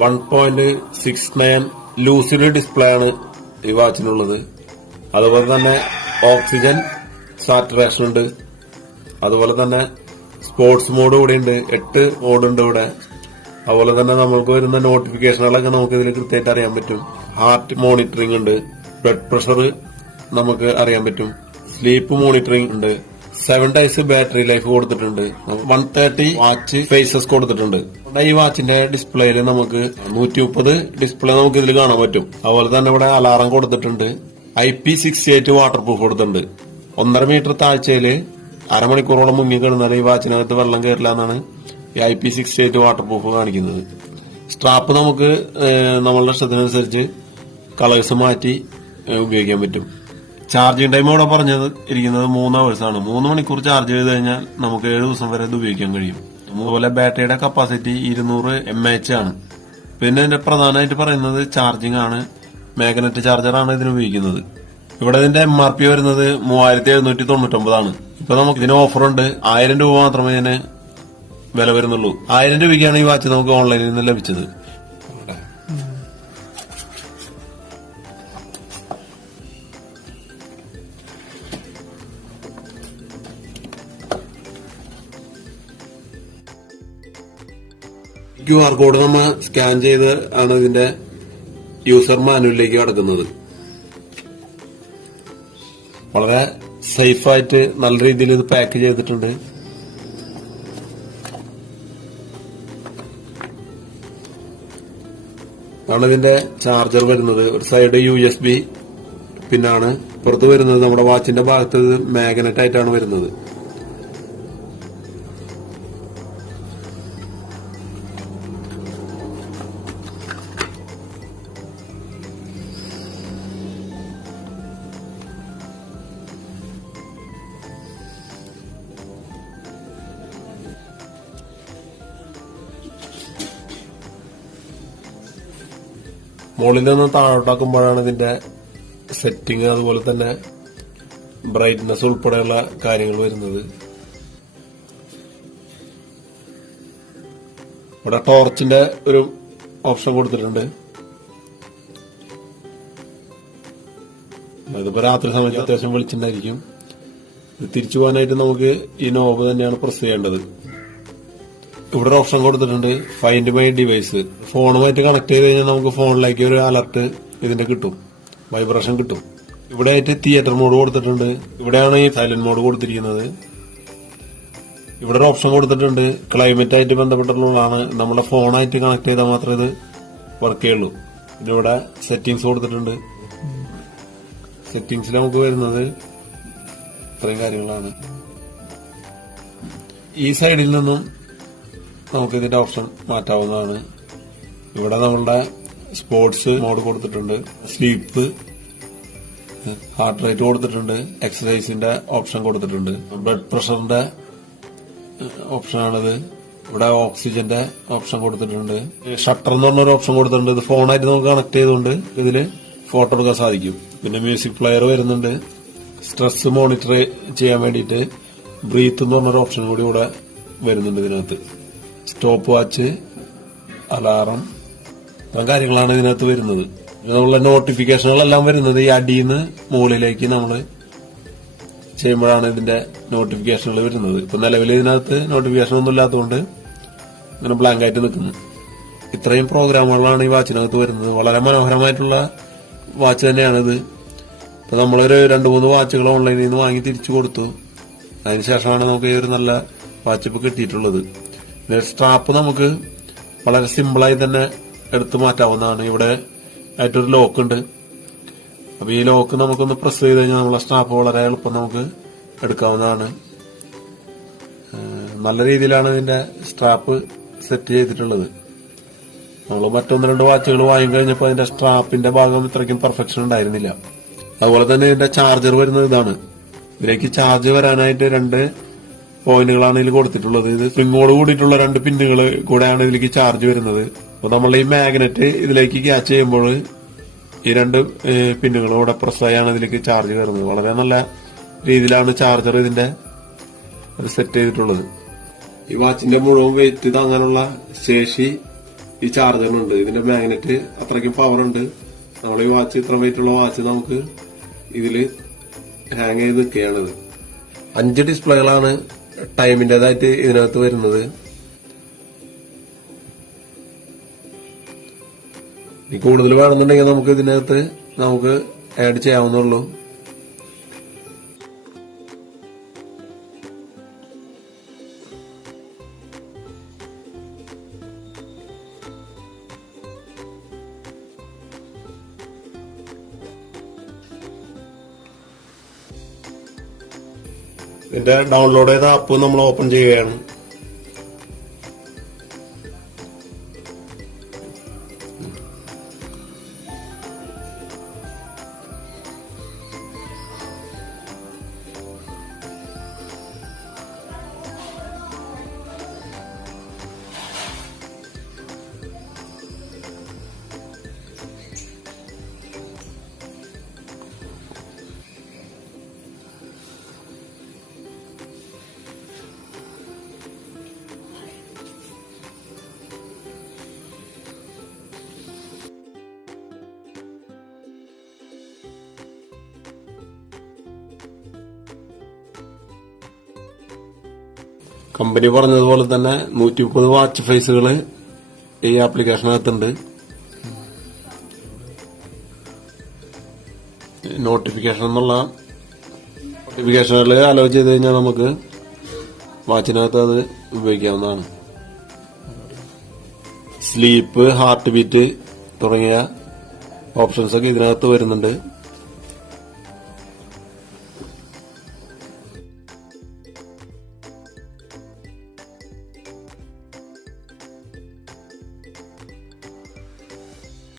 1.69 lucid display ആണ് ഈ വാച്ചിനുള്ളത്. അതുപോലെ തന്നെ ഓക്സിജൻ സാച്ചുറേഷൻ ഉണ്ട്. അതുപോലെ തന്നെ സ്പോർട്സ് മോഡ് കൂടെ ഉണ്ട്. 8 മോഡ് ഉണ്ട് ഇവിടെ. അതുപോലെ തന്നെ നമുക്ക് വരുന്ന നോട്ടിഫിക്കേഷനുകളൊക്കെ നമുക്ക് ഇതിൽ കൃത്യമായിട്ട് അറിയാൻ പറ്റും. ഹാർട്ട് മോണിറ്ററിംഗ് ഉണ്ട്. ബ്ലഡ് പ്രഷർ നമുക്ക് അറിയാൻ പറ്റും. സ്ലീപ്പ് മോണിറ്ററിംഗ് ഉണ്ട്. 7 days ബാറ്ററി ലൈഫ് കൊടുത്തിട്ടുണ്ട്. 130 വാച്ച് ഫേസസ് കൊടുത്തിട്ടുണ്ട്. ഈ വാച്ചിന്റെ ഡിസ്പ്ലേയിൽ നമുക്ക് 130 ഡിസ്പ്ലേ നമുക്ക് ഇതിൽ കാണാൻ പറ്റും. അതുപോലെ തന്നെ ഇവിടെ അലാറം കൊടുത്തിട്ടുണ്ട്. IP68 വാട്ടർ പ്രൂഫ് കൊടുത്തിട്ടുണ്ട്. 1.5 മീറ്റർ താഴ്ചയില് അരമണിക്കൂറോളം മുങ്ങി കിടന്നാൽ ഈ വാച്ചിനകത്ത് വെള്ളം കയറില്ല എന്നാണ് ഈ IP68 വാട്ടർ പ്രൂഫ് കാണിക്കുന്നത്. സ്ട്രാപ്പ് നമുക്ക് നമ്മളുടെ ഇഷ്ടത്തിനനുസരിച്ച് കളേഴ്സ് മാറ്റി ഉപയോഗിക്കാൻ പറ്റും. ചാർജിങ് ടൈം ഇവിടെ പറഞ്ഞത് ഇരിക്കുന്നത് 3 hours ആണ്. 3 മണിക്കൂർ ചാർജ് ചെയ്ത് കഴിഞ്ഞാൽ നമുക്ക് 7 ദിവസം വരെ ഇത് ഉപയോഗിക്കാൻ കഴിയും. അതുപോലെ ബാറ്ററിയുടെ കപ്പാസിറ്റി 200 mAh ആണ്. പിന്നെ ഇതിന്റെ പ്രധാനമായിട്ട് പറയുന്നത് ചാർജിങ് ആണ്. മാഗ്നറ്റ് ചാർജറാണ് ഇതിന് ഉപയോഗിക്കുന്നത്. ഇവിടെ ഇതിന്റെ MRP വരുന്നത് 3799 ആണ്. ഇപ്പൊ നമുക്ക് ഇതിന് ഓഫറുണ്ട്. 1000 രൂപ മാത്രമേ ഇതിന് വില വരുന്നുള്ളൂ. 1000 രൂപയ്ക്കാണ് ഈ വാച്ച് നമുക്ക് ഓൺലൈനിൽ നിന്ന് ലഭിച്ചത്. QR കോഡ് നമ്മൾ സ്കാൻ ചെയ്ത് ആണ് ഇതിന്റെ യൂസർ മാനുവലിലേക്ക് കടക്കുന്നത്. വളരെ സേഫായിട്ട് നല്ല രീതിയിൽ ഇത് പാക്ക് ചെയ്തിട്ടുണ്ട്. ആണ് ഇതിന്റെ ചാർജർ വരുന്നത്. ഒരു സൈഡ് USB പിന്നാണ്. പുറത്ത് വരുന്നത് നമ്മുടെ വാച്ചിന്റെ ഭാഗത്ത് മാഗ്നറ്റ് ആയിട്ടാണ് വരുന്നത്. മുകളിൽ നിന്ന് താഴോട്ടാക്കുമ്പോഴാണ് ഇതിന്റെ സെറ്റിംഗ് അതുപോലെ തന്നെ ബ്രൈറ്റ്നസ് ഉൾപ്പെടെയുള്ള കാര്യങ്ങൾ വരുന്നത്. ഇവിടെ ടോർച്ചിന്റെ ഒരു ഓപ്ഷൻ കൊടുത്തിട്ടുണ്ട്. അതിപ്പോ രാത്രി സമയത്ത് അത്യാവശ്യം വെളിച്ചുണ്ടായിരിക്കും. തിരിച്ചു പോകാനായിട്ട് നമുക്ക് ഈ നോബ് തന്നെയാണ് പ്രസ് ചെയ്യേണ്ടത്. ഇവിടെ ഒരു ഓപ്ഷൻ കൊടുത്തിട്ടുണ്ട്, ഫൈൻഡ് മൈ ഡിവൈസ്. ഫോണുമായിട്ട് കണക്ട് ചെയ്ത് കഴിഞ്ഞാൽ നമുക്ക് ഫോണിലേക്ക് ഒരു അലർട്ട് ഇതിന്റെ കിട്ടും, വൈബ്രേഷൻ കിട്ടും. ഇവിടെ ആയിട്ട് തിയേറ്റർ മോഡ് കൊടുത്തിട്ടുണ്ട്. ഇവിടെയാണ് ഈ സൈലന്റ് മോഡ് കൊടുത്തിരിക്കുന്നത്. ഇവിടെ ഒരു ഓപ്ഷൻ കൊടുത്തിട്ടുണ്ട്, ക്ലൈമറ്റ് ആയിട്ട് ബന്ധപ്പെട്ടുള്ളതാണ്. നമ്മുടെ ഫോണായിട്ട് കണക്ട് ചെയ്താൽ മാത്രമേ ഇത് വർക്ക് ചെയ്യുള്ളൂ. പിന്നെ ഇവിടെ സെറ്റിംഗ്സ് കൊടുത്തിട്ടുണ്ട്. സെറ്റിംഗ്സിൽ നമുക്ക് വരുന്നത് ഇത്രയും കാര്യങ്ങളാണ്. ഈ സൈഡിൽ നിന്നും നമുക്ക് ഇതിന്റെ ഓപ്ഷൻ മാറ്റാവുന്നതാണ്. ഇവിടെ നമ്മളുടെ സ്പോർട്സ് മോഡ് കൊടുത്തിട്ടുണ്ട്, സ്ലീപ്പ്, ഹാർട്ട് റേറ്റ് കൊടുത്തിട്ടുണ്ട്, എക്സസൈസിന്റെ ഓപ്ഷൻ കൊടുത്തിട്ടുണ്ട്, ബ്ലഡ് പ്രഷറിന്റെ ഓപ്ഷനാണിത്. ഇവിടെ ഓക്സിജന്റെ ഓപ്ഷൻ കൊടുത്തിട്ടുണ്ട്. ഷട്ടർ എന്ന് പറഞ്ഞൊരു ഓപ്ഷൻ കൊടുത്തിട്ടുണ്ട്. ഇത് ഫോണായിട്ട് നമുക്ക് കണക്ട് ചെയ്തുകൊണ്ട് ഇതില് ഫോട്ടോ എടുക്കാൻ സാധിക്കും. പിന്നെ മ്യൂസിക് പ്ലെയർ വരുന്നുണ്ട്. സ്ട്രെസ് മോണിറ്റർ ചെയ്യാൻ വേണ്ടിയിട്ട് ബ്രീത്ത് എന്ന് പറഞ്ഞൊരു ഓപ്ഷൻ കൂടി ഇവിടെ വരുന്നുണ്ട് ഇതിനകത്ത്. സ്റ്റോപ്പ് വാച്ച്, അലാറം, ഇത്തരം കാര്യങ്ങളാണ് ഇതിനകത്ത് വരുന്നത്. നമ്മളുടെ നോട്ടിഫിക്കേഷനുകളെല്ലാം വരുന്നത് ഈ അടിയിന്ന് മുകളിലേക്ക് നമ്മൾ ചെയ്യുമ്പോഴാണ് ഇതിന്റെ നോട്ടിഫിക്കേഷനുകൾ വരുന്നത്. ഇപ്പൊ നിലവിൽ ഇതിനകത്ത് നോട്ടിഫിക്കേഷൻ ഒന്നും ഇല്ലാത്തതുകൊണ്ട് ഇങ്ങനെ ബ്ലാങ്ക് ആയിട്ട് നിൽക്കുന്നു. ഇത്രയും പ്രോഗ്രാമുകളാണ് ഈ വാച്ചിനകത്ത് വരുന്നത്. വളരെ മനോഹരമായിട്ടുള്ള വാച്ച് തന്നെയാണിത്. ഇപ്പൊ നമ്മളൊരു 2-3 വാച്ചുകൾ ഓൺലൈനിൽ നിന്ന് വാങ്ങി തിരിച്ചു കൊടുത്തു. അതിനുശേഷമാണ് നമുക്ക് ഈ ഒരു നല്ല വാച്ച് ഇപ്പൊ കിട്ടിയിട്ടുള്ളത്. സ്ട്രാപ്പ് നമുക്ക് വളരെ സിമ്പിളായി തന്നെ എടുത്തു മാറ്റാവുന്നതാണ്. ഇവിടെ ആയിട്ടൊരു ലോക്ക് ഉണ്ട്. അപ്പൊ ഈ ലോക്ക് നമുക്കൊന്ന് പ്രസ് ചെയ്ത് കഴിഞ്ഞാൽ നമ്മളെ സ്ട്രാപ്പ് വളരെ എളുപ്പം നമുക്ക് എടുക്കാവുന്നതാണ്. നല്ല രീതിയിലാണ് ഇതിന്റെ സ്ട്രാപ്പ് സെറ്റ് ചെയ്തിട്ടുള്ളത്. നമ്മൾ മറ്റൊന്ന് 2 വാച്ചുകൾ വാങ്ങിക്കഴിഞ്ഞപ്പോൾ അതിന്റെ സ്ട്രാപ്പിന്റെ ഭാഗം ഇത്രയ്ക്കും പെർഫെക്ഷൻ ഉണ്ടായിരുന്നില്ല. അതുപോലെ തന്നെ ഇതിന്റെ ചാർജർ വരുന്നത് ഇതാണ്. ഇതിലേക്ക് ചാർജ് വരാനായിട്ട് 2 പോയിന്റുകളാണ് ഇതിൽ കൊടുത്തിട്ടുള്ളത്. ഇത് സ്പ്രിങ്ങോട് കൂടിയിട്ടുള്ള 2 പിന്നുകൾ കൂടെയാണ് ഇതിലേക്ക് ചാർജ് വരുന്നത്. അപ്പൊ നമ്മൾ ഈ മാഗ്നറ്റ് ഇതിലേക്ക് ക്യാച്ച് ചെയ്യുമ്പോൾ ഈ 2 പിന്നുകളും ഇവിടെ പ്രസ്സായാണ് ഇതിലേക്ക് ചാർജ് കയറുന്നത്. വളരെ നല്ല രീതിയിലാണ് ചാർജർ ഇതിന്റെ സെറ്റ് ചെയ്തിട്ടുള്ളത്. ഈ വാച്ചിന്റെ മുഴുവൻ വെയിറ്റ് താങ്ങാനുള്ള ശേഷി ഈ ചാർജറിനുണ്ട്. ഇതിന്റെ മാഗ്നറ്റ് അത്രയ്ക്കും പവർ ഉണ്ട്. നമ്മൾ ഈ വാച്ച് ഇത്ര വെയിറ്റ് ഉള്ള വാച്ച് നമുക്ക് ഇതില് ഹാങ് ചെയ്ത് നിൽക്കുകയാണിത്. 5 ഡിസ്പ്ലേകളാണ് ടൈമിന്റേതായിട്ട് ഇതിനകത്ത് വരുന്നത്. ഇനി കൂടുതൽ വേണമെന്നുണ്ടെങ്കിൽ നമുക്ക് ഇതിനകത്ത് ആഡ് ചെയ്യാവുന്നുള്ളൂ. ഇതിന്റെ ഡൗൺലോഡ് ചെയ്ത ആപ്പ് നമ്മൾ ഓപ്പൺ ചെയ്യുകയാണ്. കമ്പനി പറഞ്ഞതുപോലെ തന്നെ 130 വാച്ച് ഫേസുകൾ ഈ ആപ്ലിക്കേഷനകത്തുണ്ട്. നോട്ടിഫിക്കേഷനുകൾ അലോ ചെയ്ത് കഴിഞ്ഞാൽ നമുക്ക് വാച്ചിനകത്ത് അത് ഉപയോഗിക്കാവുന്നതാണ്. സ്ലീപ്പ്, ഹാർട്ട് ബീറ്റ് തുടങ്ങിയ ഓപ്ഷൻസ് ഒക്കെ ഇതിനകത്ത് വരുന്നുണ്ട്.